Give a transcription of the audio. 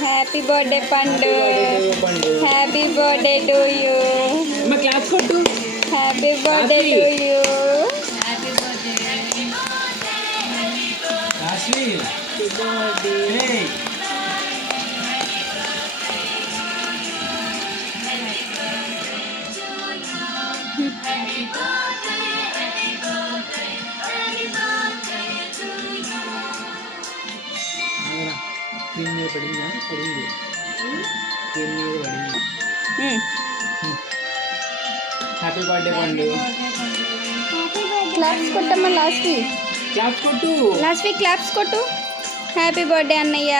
Happy birthday పండు. Happy birthday to you. Claps కొట్టు. Happy birthday to you. Happy birthday పండు. Claps కొట్టమ్మా last week. Claps కొట్టు. Last week claps కొట్టు. Happy birthday అన్నయ్య.